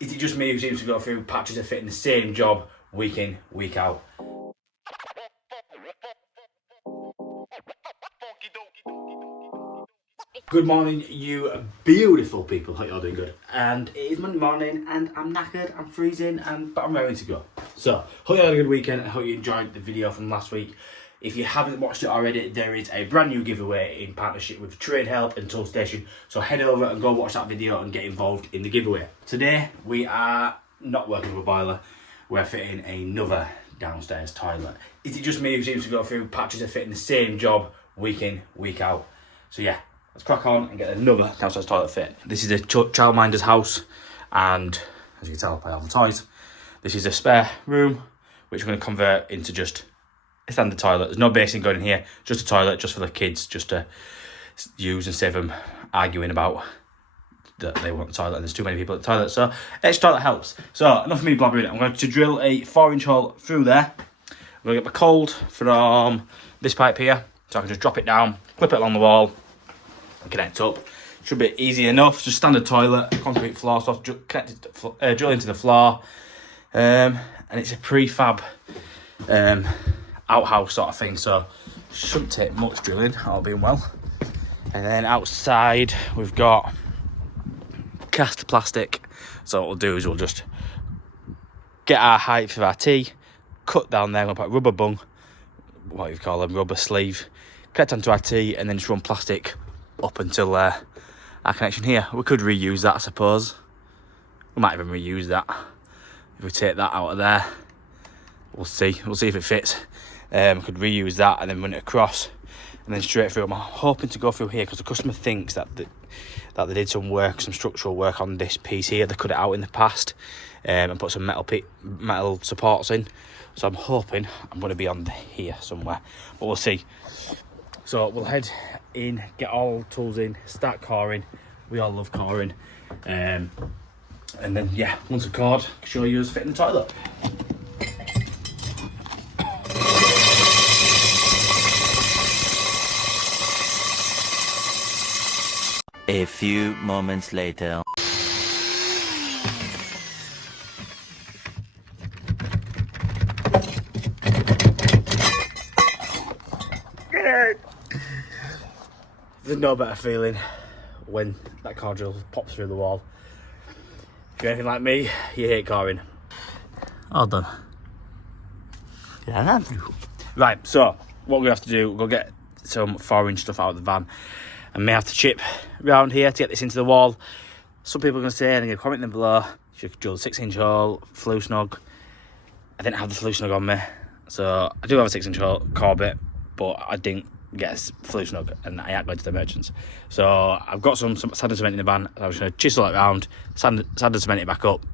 Is it just me who seems to go through patches of fitting the same job week in, week out? Good morning, you beautiful people. Hope you're doing good. And it is Monday morning, and I'm knackered, I'm freezing, but I'm ready to go. So, hope you had a good weekend. I hope you enjoyed the video from last week. If you haven't watched it already, there is a brand new giveaway in partnership with Trade Help and Tool Station. So head over and go watch that video and get involved in the giveaway. Today, we are not working with a boiler. We're fitting another downstairs toilet. Is it just me who seems to go through patches of fitting the same job week in, week out? So yeah, let's crack on and get another downstairs toilet fit. This is a childminder's house, and as you can tell by all the toys, this is a spare room, which we're going to convert into just a standard toilet. There's no basin going in here, just a toilet, just for the kids, just to use and save them arguing about that they want the toilet and there's too many people at the toilet. So extra toilet helps. So enough of me blabbering. I'm going to drill a 4-inch hole through there. I'm going to get my cold from this pipe here, so I can just drop it down, clip it along the wall and connect up. Should be easy enough. Just standard toilet, concrete floor, so drill into the floor, and it's a prefab outhouse sort of thing, so shouldn't take much drilling, all being well. And then outside we've got cast plastic, so what we'll do is we'll just get our height of our T, cut down there, we'll put a rubber bung, what you call them, rubber sleeve, connect onto our T, and then just run plastic up until our connection here. We could reuse that, I suppose. We might even reuse that if we take that out of there. We'll see if it fits. We could reuse that and then run it across and then straight through. I'm hoping to go through here because the customer thinks that they did some structural work on this piece here. They cut it out in the past and put some metal supports in. So I'm hoping I'm going to be on here somewhere, but we'll see. So we'll head in, get all tools in, start coring. We all love coring. And then, yeah, once a cord, I can show you us fitting the toilet. A few moments later. There's no better feeling when that core drill pops through the wall. If you're anything like me, you hate coring. All done. Yeah, right, so what we're going to have to do, we'll get some 4-inch stuff out of the van. I may have to chip around here to get this into the wall. Some people are going to say, and they're going to comment them below, you should drill a 6-inch hole, flue snug. I didn't have the flue snug on me, so I do have a 6-inch hole core bit, but I didn't get a flue snug, and I had to go to the merchants. So I've got some sand and cement in the van. I was going to chisel it around, sand and cement it back up,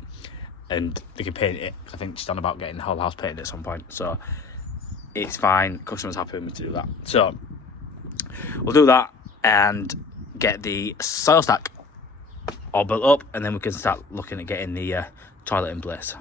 and they can paint it. I think she's on about getting the whole house painted at some point, so it's fine. Customer's happy with me to do that. So we'll do that and get the soil stack all built up, and then we can start looking at getting the toilet in place.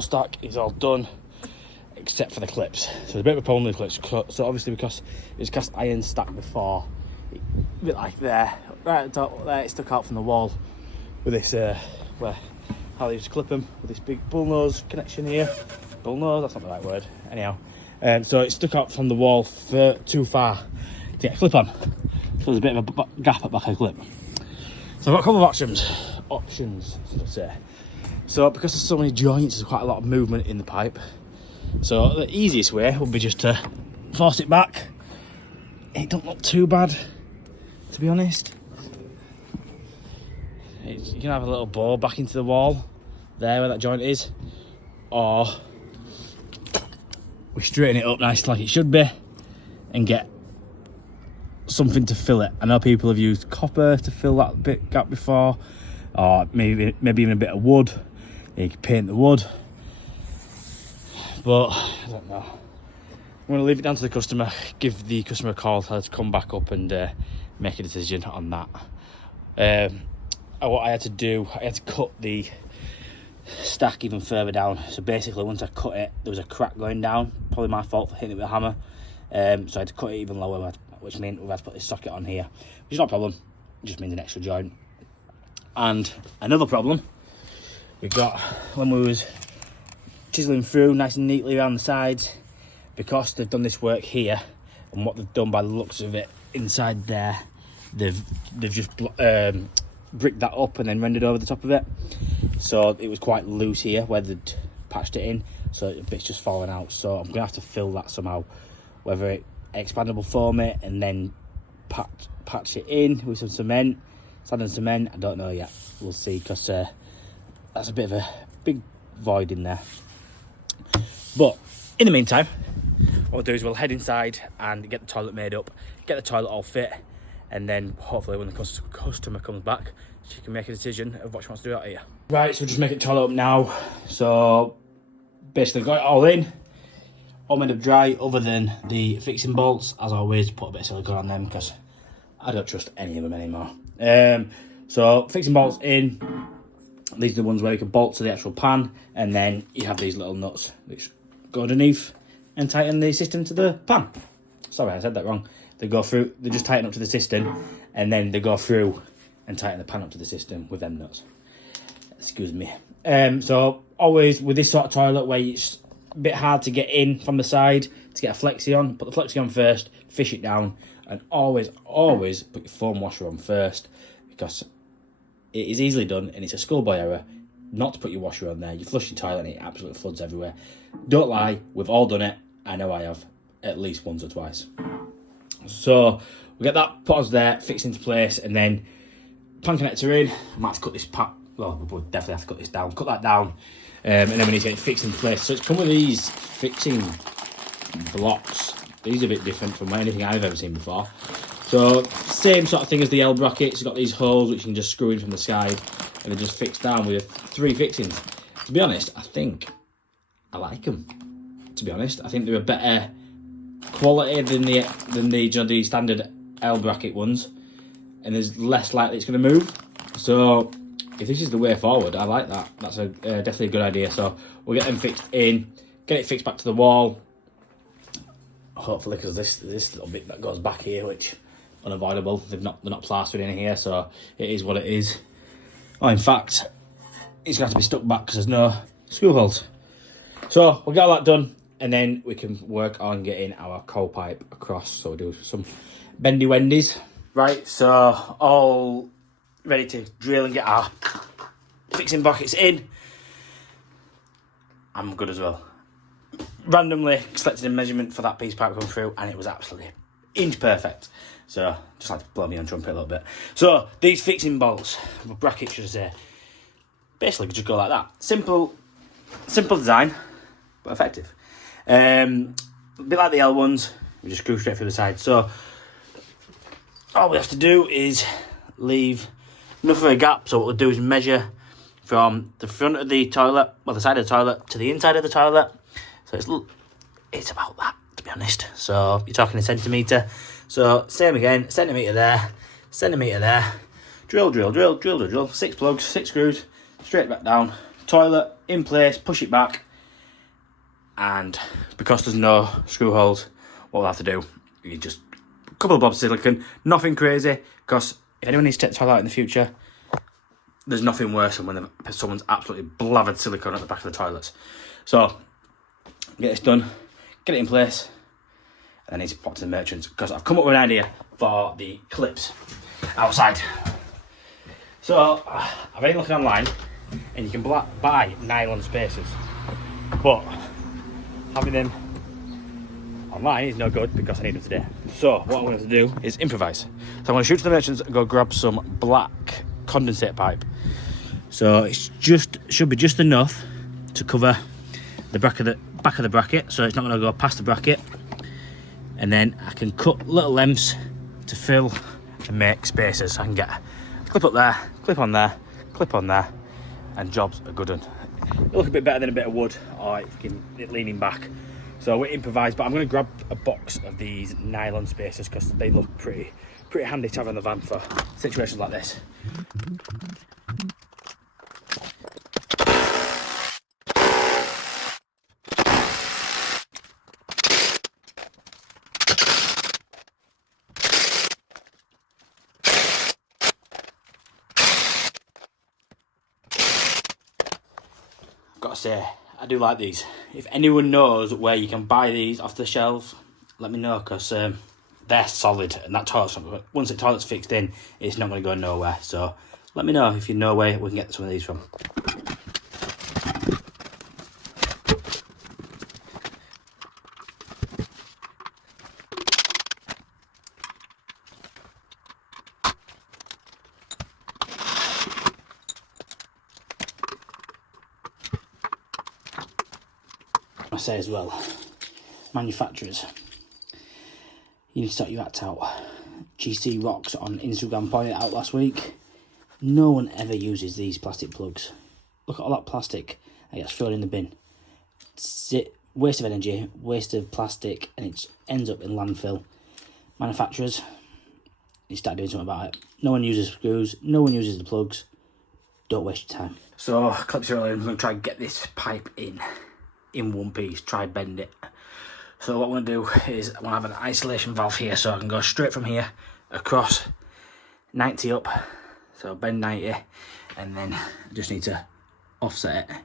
wall stack is all done, except for the clips. So there's a bit of a problem with the clips. So obviously because it was cast iron stacked before, a bit like there, right at the top there, it stuck out from the wall with this, where how they used to clip them, with this big bullnose connection here. Bullnose, that's not the right word. Anyhow, so it stuck out from the wall for too far to get a clip on. So there's a bit of a gap at the back of the clip. So I've got a couple of options, should I say. So because there's so many joints, there's quite a lot of movement in the pipe. So the easiest way would be just to force it back. It don't look too bad, to be honest. You can have a little bore back into the wall, there where that joint is, or we straighten it up nice like it should be and get something to fill it. I know people have used copper to fill that bit gap before, or maybe even a bit of wood. You can paint the wood, but I don't know. I'm going to leave it down to the customer, give the customer a call, tell her to come back up and make a decision on that. What I had to do, I had to cut the stack even further down. So basically once I cut it, there was a crack going down, probably my fault for hitting it with a hammer. So I had to cut it even lower, which meant we've had to put this socket on here, which is not a problem, it just means an extra joint. And another problem we got when we was chiseling through nice and neatly around the sides, because they've done this work here, and what they've done by the looks of it inside there, they've just bricked that up and then rendered over the top of it. So it was quite loose here where they'd patched it in, so the bit's just falling out. So I'm gonna have to fill that somehow, whether it expandable foam it and then patch it in with some cement, sand and cement. I don't know yet, we'll see, because that's a bit of a big void in there. But in the meantime, what we'll do is we'll head inside and get the toilet made up, get the toilet all fit, and then hopefully when the customer comes back, she can make a decision of what she wants to do out here. Right, so we'll just make the toilet up now. So basically got it all in, all made up dry, other than the fixing bolts. As always, put a bit of silicone on them because I don't trust any of them anymore. So fixing bolts in. These are the ones where you can bolt to the actual pan, and then you have these little nuts which go underneath and tighten the system to the pan. Sorry, I said that wrong. They go through, they just tighten up to the system, and then they go through and tighten the pan up to the system with them nuts. Excuse me. So always with this sort of toilet where it's a bit hard to get in from the side to get a flexi on, put the flexi on first, fish it down, and always put your foam washer on first, because it is easily done, and it's a schoolboy error not to put your washer on there. You flush your toilet and it absolutely floods everywhere. Don't lie, we've all done it. I know I have, at least once or twice. So we'll get that put on there, fixed into place, and then pan connector in. I might have to cut this we'll definitely have to cut this down, cut that down, and then we need to get it fixed in place. So it's come with these fixing blocks. These are a bit different from anything I've ever seen before. So same sort of thing as the L brackets. You've got these holes which you can just screw in from the side, and they're just fixed down with 3 fixings. To be honest, I think I like them. To be honest, I think they're a better quality than the standard L bracket ones, and there's less likely it's going to move. So if this is the way forward, I like that. That's definitely a good idea. So we'll get them fixed in, get it fixed back to the wall, hopefully, because this little bit that goes back here, which unavoidable. They're not plastered in here, so it is what it is. Oh, in fact, it's going to have to be stuck back because there's no screw holes. So we'll get all that done, and then we can work on getting our coal pipe across. So we'll do some bendy wendies. Right, so all ready to drill and get our fixing buckets in. I'm good as well. Randomly selected a measurement for that piece of pipe come through, and it was absolutely inch perfect. So just like to blow me on trumpet a little bit. So these fixing bolts, brackets should I say, basically just go like that. Simple design, but effective. A bit like the L ones, we just screw straight through the side. So all we have to do is leave enough of a gap. So what we'll do is measure from the front of the toilet, well, the side of the toilet, to the inside of the toilet. So it's about that, to be honest. So you're talking a centimetre. So same again, centimetre there, drill. 6 plugs, 6 screws, straight back down. Toilet in place, push it back, and because there's no screw holes, what we'll have to do is just a couple of blobs of silicone, nothing crazy, because if anyone needs to take the toilet out in the future, there's nothing worse than when someone's absolutely blathered silicone at the back of the toilets. So, get this done, get it in place, and then I need to pop to the merchants, because I've come up with an idea for the clips outside. So, I've been looking online, and you can buy nylon spacers, but having them online is no good because I need them today. So what I'm going to do is improvise. So I'm going to shoot to the merchants and go grab some black condensate pipe. So it's should be just enough to cover the back of the bracket, so it's not going to go past the bracket. And then I can cut little lengths to fill and make spacers. So I can get a clip up there, clip on there, clip on there, and jobs are good. It'll look a bit better than a bit of wood or it leaning back. So we improvise, but I'm going to grab a box of these nylon spacers because they look pretty handy to have in the van for situations like this. Gotta say, I do like these. If anyone knows where you can buy these off the shelf, let me know, because they're solid, and that toilet's once the toilet's fixed in, it's not going to go nowhere. So let me know if you know where we can get some of these from. I say as well, manufacturers, you need to sort your act out. GC Rocks on Instagram pointed out last week, no one ever uses these plastic plugs. Look at all that plastic that gets thrown in the bin. Waste of energy, waste of plastic, and it ends up in landfill. Manufacturers, you start doing something about it. No one uses screws, no one uses the plugs. Don't waste your time. So, clips are early, I'm going to try and get this pipe in one piece, try bend it. So what I'm going to do is I'm going to have an isolation valve here, so I can go straight from here across 90 up, so bend 90, and then I just need to offset it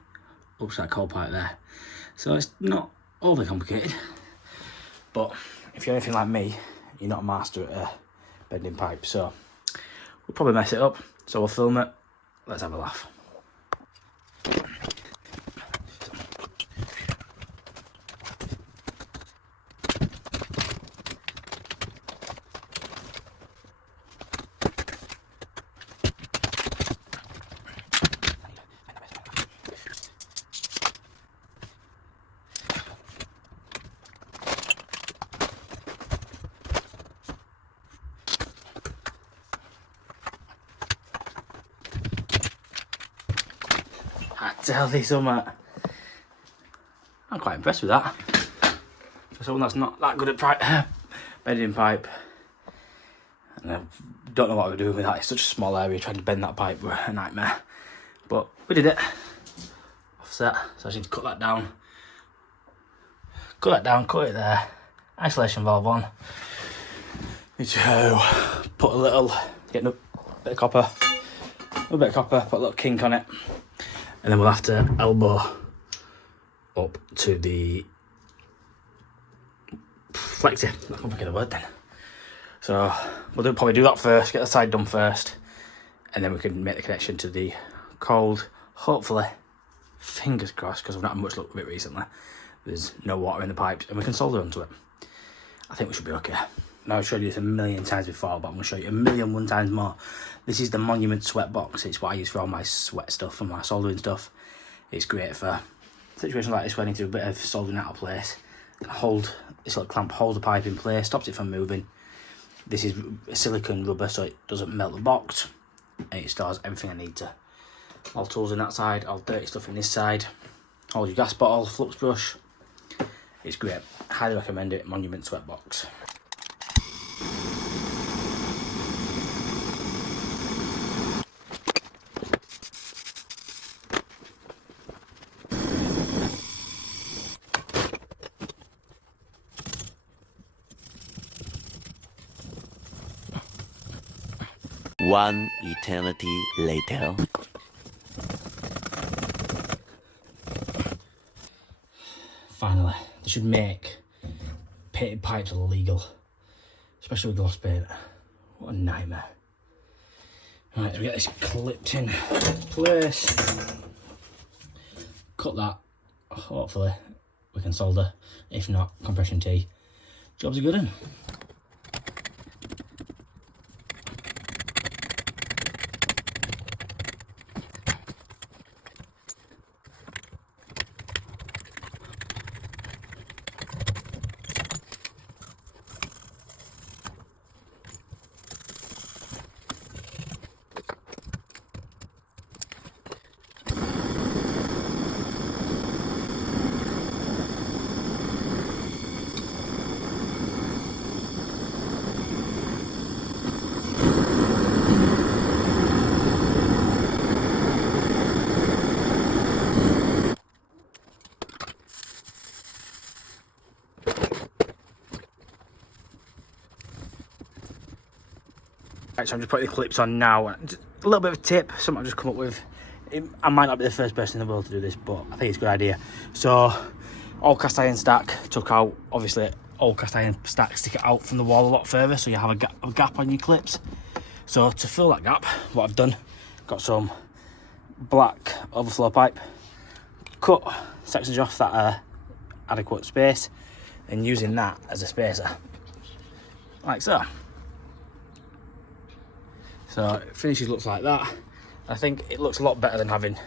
up to that cold pipe there. So it's not overly complicated, but if you're anything like me, you're not a master at bending pipe, so we'll probably mess it up. So we'll film it, let's have a laugh. I tell thee something, I'm quite impressed with that. For someone that's not that good at bending pipe. And I don't know what we're doing with that. It's such a small area, trying to bend that pipe were a nightmare. But we did it. Offset, so I just need to cut that down. Cut it there. Isolation valve on. Need to put a little, get a bit of copper, put a little kink on it. And then we'll have to elbow up to the flexi. I can't think of the word then. So we'll probably do that first, get the side done first, and then we can make the connection to the cold. Hopefully, fingers crossed, because I've not had much luck with it recently. There's no water in the pipes, and we can solder onto it. I think we should be okay. Now I've showed you this a million times before, but I'm going to show you a million one times more. This is the Monument sweat box. It's what I use for all my sweat stuff and my soldering stuff. It's great for situations like this where I need to do a bit of soldering out of place. And this little clamp holds the pipe in place, stops it from moving. This is a silicone rubber, so it doesn't melt the box. And it stores everything I need to. All tools in that side, all dirty stuff in this side. Hold your gas bottle, flux brush. It's great. Highly recommend it, Monument sweat box. One eternity later. Finally, they should make painted pipes illegal, especially with gloss paint. What a nightmare. Right, we get this clipped in place. Cut that. Hopefully we can solder. If not, compression tee. Job's a good one. Right, so I'm just putting the clips on now. Just a little bit of a tip, something I've just come up with. I might not be the first person in the world to do this, but I think it's a good idea. So, all cast iron stack, took out, obviously, all cast iron stack, stick it out from the wall a lot further, so you have a gap on your clips. So, to fill that gap, what I've done, got some black overflow pipe, cut sections off that are adequate space, and using that as a spacer, like so. So it finishes looks like that. I think it looks a lot better than having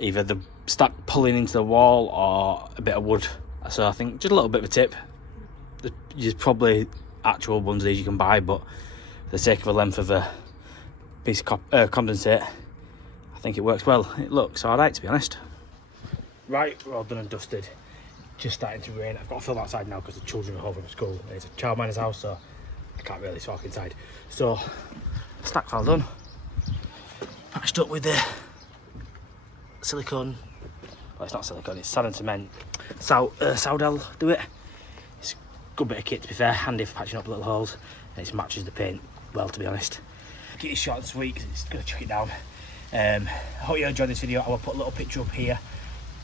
either the stack pulling into the wall or a bit of wood. So I think just a little bit of a tip. There's probably actual ones of these you can buy, but for the sake of the length of a piece of condensate, I think it works well. It looks alright, to be honest. Right, we're all done and dusted. Just starting to rain. I've got to film outside now because the children are home from school. It's a childminder's house, so I can't really talk inside. So, stack's all done. Patched up with the silicone. Well, it's not silicone, it's sand and cement. Soudel do it. It's a good bit of kit, to be fair. Handy for patching up little holes. And it matches the paint well, to be honest. Get it shot this week, it's going to chuck it down. I hope you enjoyed this video. I will put a little picture up here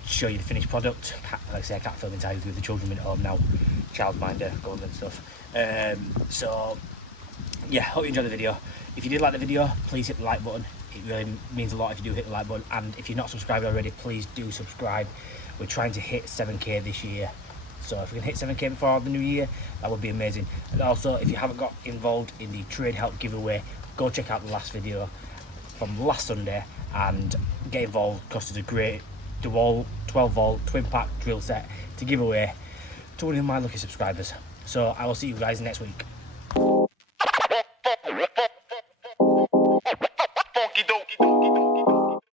to show you the finished product. Like I say, I can't film inside with the children at home now. Childminder, going and stuff. So, yeah, hope you enjoyed the video. If you did like the video, please hit the like button. It really means a lot if you do hit the like button. And if you're not subscribed already, please do subscribe. We're trying to hit 7k this year. So if we can hit 7k before the new year, that would be amazing. And also, if you haven't got involved in the trade help giveaway, go check out the last video from last Sunday and get involved, because there's a great DeWalt 12 volt twin pack drill set to give away to one of my lucky subscribers. So I will see you guys next week. Funky dokey.